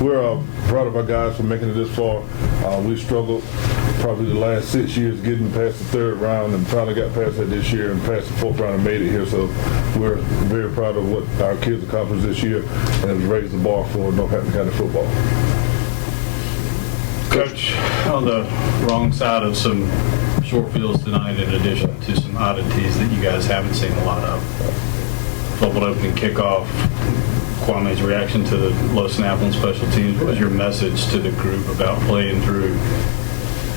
we're proud of our guys for making it this far. We struggled probably the last 6 years getting past the third round, and finally got past that this year and past the fourth round and made it here. So we're very proud of what our kids accomplished this year, and it's raised the bar for Northampton County football. Coach, on the wrong side of some short fields tonight, in addition to some oddities that you guys haven't seen a lot of, fumbled opening kickoff, Kwame's reaction to the low snap on special teams. What was your message to the group about playing through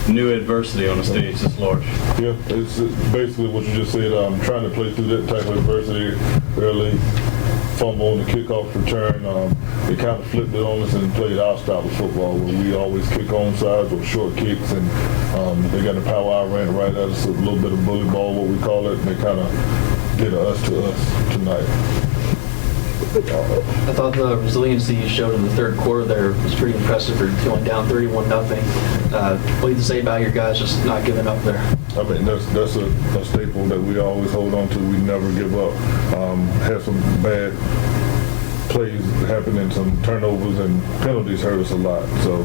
new adversity on a stage this large? Yeah, it's basically what you just said. Trying to play through that type of adversity early, fumble on the kickoff return. They kind of flipped it on us and played our style of football, where we always kick onside or short kicks, and they got the power out, ran right at us, a little bit of bully ball, what we call it, and they kind of did us to us tonight. I thought the resiliency you showed in the third quarter there was pretty impressive for going down 31-0. What do you say about your guys just not giving up there? I mean, that's a staple that we always hold on to. We never give up. Had some bad plays happen and some turnovers and penalties hurt us a lot. So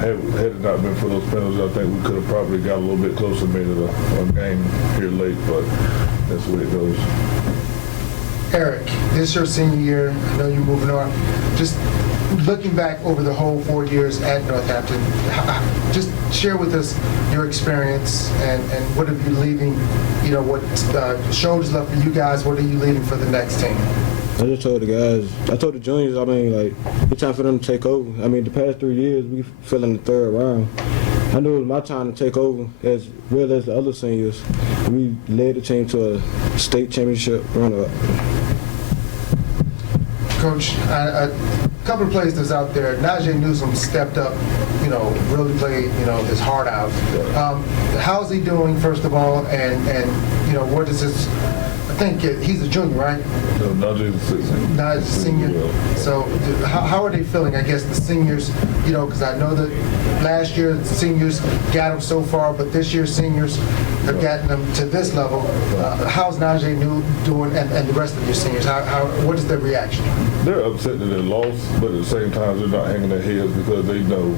had it not been for those penalties, I think we could have probably got a little bit closer, made it a game here late, but that's the way it goes. Eric, this is your senior year. I know you're moving on. Just looking back over the whole 4 years at Northampton, just share with us your experience and what are you leaving, what shoulders left for you guys, what are you leaving for the next team? I just told the guys, I told the juniors, it's time for them to take over. The past 3 years, we fell in the third round. I knew it was my time to take over as well as the other seniors. We led the team to a state championship runner-up. Coach, a couple of plays that's out there. Najee Newsome stepped up, really played, his heart out. How's he doing, first of all, and what is his? I think he's a junior, right? No, Najee's a senior. So how are they feeling? I guess the seniors, because I know that last year the seniors got them so far, but this year seniors have gotten them to this level. How's Najee doing, and the rest of your seniors? What is their reaction? They're upset that they lost, but at the same time they're not hanging their heads because they know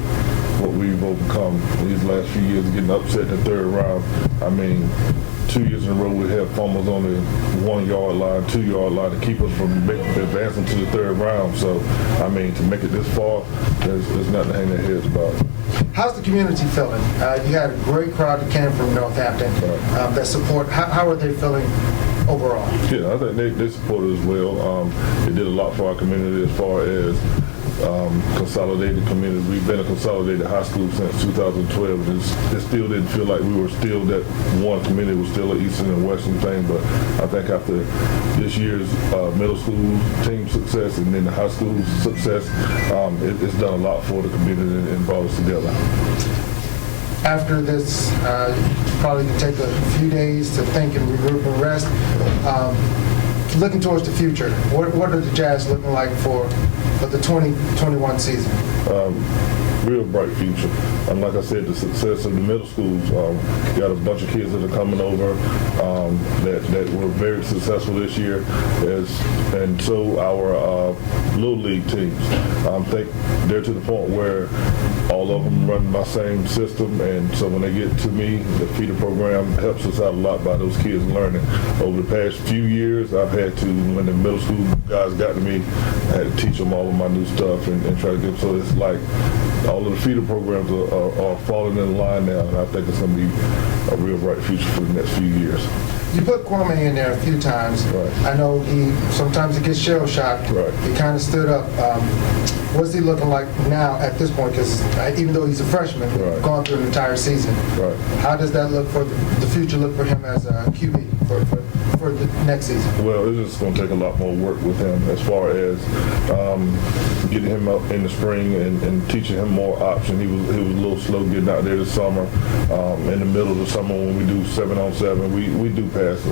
what we've overcome these last few years, getting upset in the third round. 2 years in a row we have fumbles on the 1 yard line, 2 yard line to keep us from advancing to the third round. So, to make it this far, there's nothing to hang their heads about. How's the community feeling? You had a great crowd that came from Northampton that support. How are they feeling overall? Yeah, I think they support it as well. They did a lot for our community as far as consolidated community. We've been a consolidated high school since 2012. It still didn't feel like we were still that one community. It was still an Eastern and Western thing, but I think after this year's middle school team success and then the high school success, it's done a lot for the community and brought us together. After this, you probably can take a few days to think and regroup and rest. Looking towards the future, what are the Jazz looking like for the 2021 season? Real bright future. Like I said, the success of the middle schools, got a bunch of kids that are coming over that were very successful this year, and so our little league teams. I think they're to the point where all of them run my same system, and so when they get to me, the feeder program helps us out a lot by those kids learning. Over the past few years, I've had to, when the middle school guys got to me, I had to teach them all of my new stuff and try to get them, so it's like all of the feeder programs are falling in line now, and I think it's going to be a real bright future for the next few years. You put Kwame in there a few times. Right. I know sometimes he gets shell-shocked. Right. He kind of stood up. What's he looking like now at this point? Because even though he's a freshman, Right. gone through an entire season, Right. how does that look for the future? Look for him as a QB for the next season? Well, it's just going to take a lot more work with him as far as getting him up in the spring and teaching him more options. He was a little slow getting out there this summer. In the middle of the summer when we do 7-on-7, we do pass. A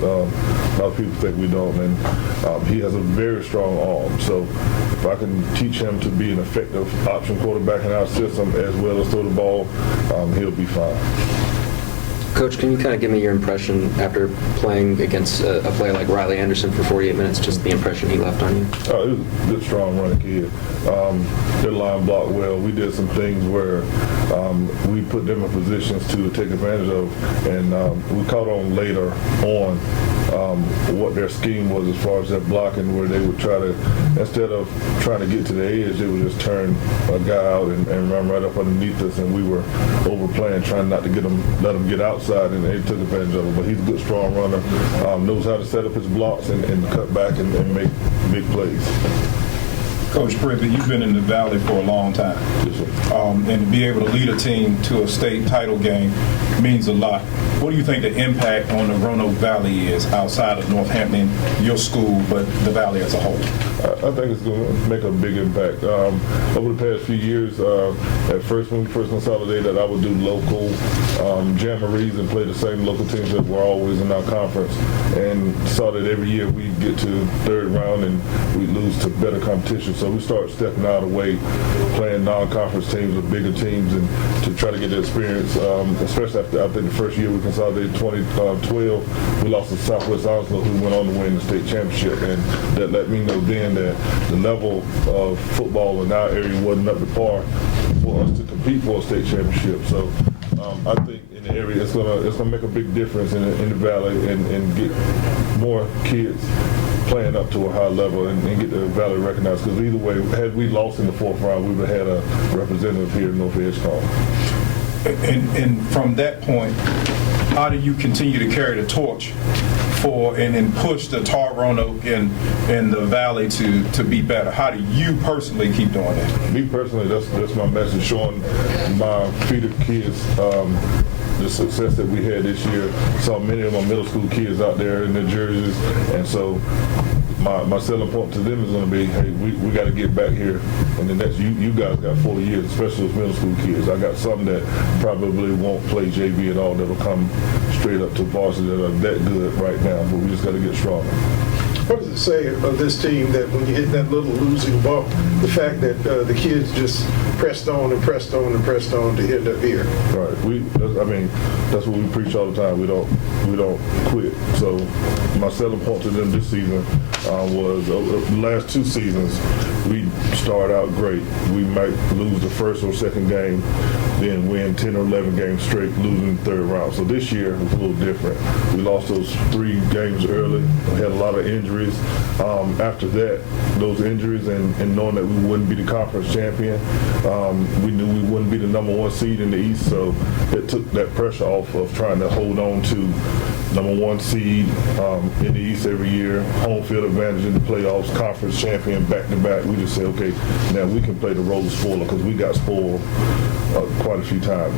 lot of people think we don't, and he has a very strong arm. So if I can teach him to be an effective option quarterback in our system as well as throw the ball, he'll be fine. Coach, can you kind of give me your impression after playing against a player like Riley Anderson for 48 minutes, just the impression he left on you? He was a good, strong running kid. Their line blocked well. We did some things where we put them in positions to take advantage of, and we caught on later on what their scheme was as far as their blocking, where they would try to, instead of trying to get to the edge, they would just turn a guy out and run right up underneath us, and we were overplaying, trying not to let him get outside, and they took advantage of it. But he's a good, strong runner, knows how to set up his blocks and cut back and make big plays. Coach Privott, you've been in the Valley for a long time. Yes, sir. And to be able to lead a team to a state title game means a lot. What do you think the impact on the Roanoke Valley is outside of Northampton, your school, but the Valley as a whole? I think it's going to make a big impact. Over the past few years, at first when we first consolidated, I would do local jamborees and play the same local teams that were always in our conference, and saw that every year we get to third round and we lose to better competition. So we started stepping out of the way, playing non-conference teams with bigger teams, and to try to get the experience, especially after I think the first year we consolidated 2012, we lost to Southwest Onslow, who went on to win the state championship, and that let me know then that the level of football in our area wasn't up to par for us to compete for a state championship. So I think in the area it's gonna make a big difference in the Valley and get more kids playing up to a high level and get the Valley recognized. Because either way, had we lost in the fourth round, we would have had a representative here in North Edgecombe. And from that point, how do you continue to carry the torch for and push the Tar Roanoke and the Valley to be better? How do you personally keep doing that? Me personally, that's my message, showing my feeder kids the success that we had this year. Saw many of my middle school kids out there in their jerseys, and so my selling point to them is going to be, hey, we got to get back here. And then that's you guys got 4 years, especially those middle school kids. I got some that probably won't play JV at all, that'll come straight up to varsity that are that good right now, but we just got to get stronger. What does it say of this team that when you hit that little losing bump, the fact that the kids just pressed on and pressed on and pressed on to end up here? Right. That's what we preach all the time. We don't quit. So my selling point to them this season was the last 2 seasons we started out great. We might lose the first or second game, then win 10 or 11 games straight, losing the third round. So this year was a little different. We lost those 3 games early. We had a lot of injuries. After that, those injuries and knowing that we wouldn't be the conference champion, we knew we wouldn't be the #1 seed in the East, so it took that pressure off of trying to hold on to #1 seed in the East every year, home field advantage in the playoffs, conference champion back-to-back. We just said, okay, now we can play the role of spoiler because we got spoiled quite a few times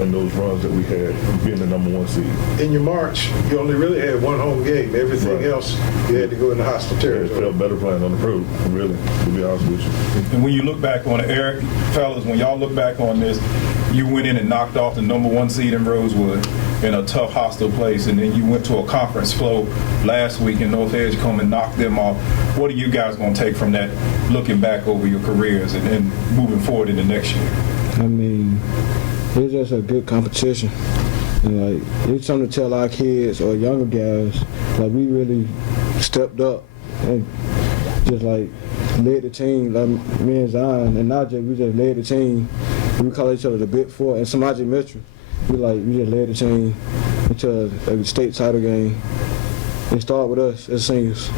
in those runs that we had being the #1 seed. In your March, you only really had 1 home game. Everything Right. else, you had to go into hostile It territory. felt better playing on the road, really, to be honest with you. And when you look back on it, Eric, fellas, when y'all look back on this, you went in and knocked off the #1 seed in Rosewood in a tough, hostile place, and then you went to a conference flow last week in North Edgecombe and knocked them off. What are you guys going to take from that, looking back over your careers and moving forward into next year? I mean, it's just a good competition. And like, it's something to tell our kids or younger guys, like we really stepped up and just like led the team, like me and Zion and Najee, we just led the team. We call each other the Big Four, and Samaje Mitchell, we just led the team into a state title game. It started with us as seniors.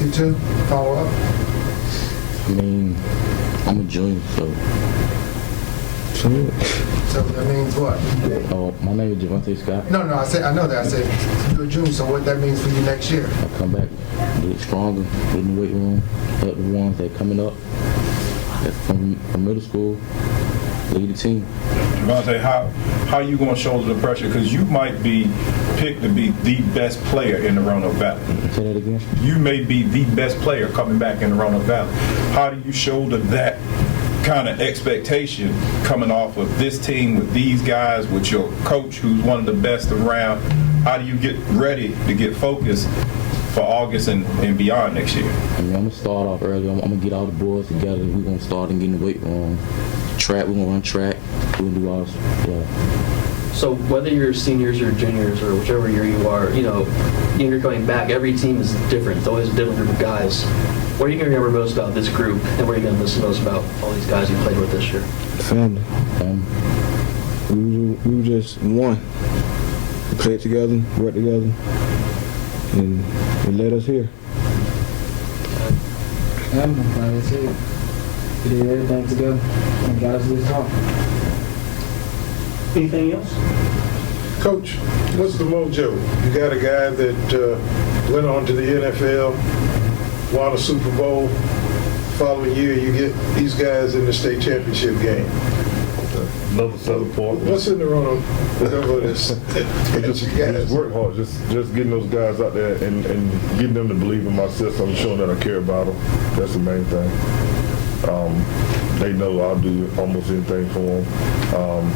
You too? Follow up? I mean, I'm a junior, so So that means what? my name is Javante Scott. No, I know that. I said you're a junior, so what that means for you next year? I come back, get stronger, get in the weight room, help the ones that coming up from middle school, lead the team. Javante, how are you going to shoulder the pressure? Because you might be picked to be the best player in the Roanoke Valley. Say that again? You may be the best player coming back in the Roanoke Valley. How do you shoulder that kind of expectation coming off of this team with these guys, with your coach who's one of the best around? How do you get ready to get focused for August and beyond next year? I mean, I'm going to start off early. I'm going to get all the boys together. We're going to start and get in the weight room. We're going to run track. We're going to do all this. Yeah. So whether you're seniors or juniors or whichever year you are, you're going back, every team is different. It's always a different group of guys. What are you going to remember most about this group, and what are you going to miss most about all these guys you played with this year? Family. We were just one. We played together, worked together, and it led us here. Like I said, we did everything together and got us this far. Anything else? Coach, what's the mojo? You got a guy that went on to the NFL, won a Super Bowl. Following year, you get these guys in the state championship game. Another selling point. What's in the run over this? Just work hard. Just getting those guys out there and getting them to believe in my system, showing that I care about them. That's the main thing. They know I'll do almost anything for them.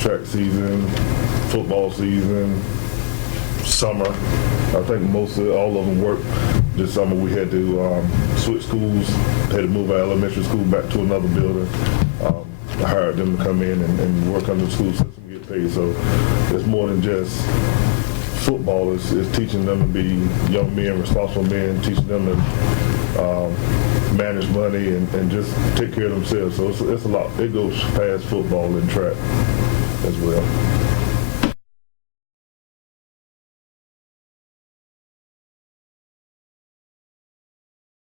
Track season, football season, summer. I think all of them worked this summer. We had to switch schools, had to move our elementary school back to another building. I hired them to come in and work under the school system, get paid. So it's more than just football. It's teaching them to be young men, responsible men, teaching them to manage money and just take care of themselves. So it's a lot. It goes past football and track as well.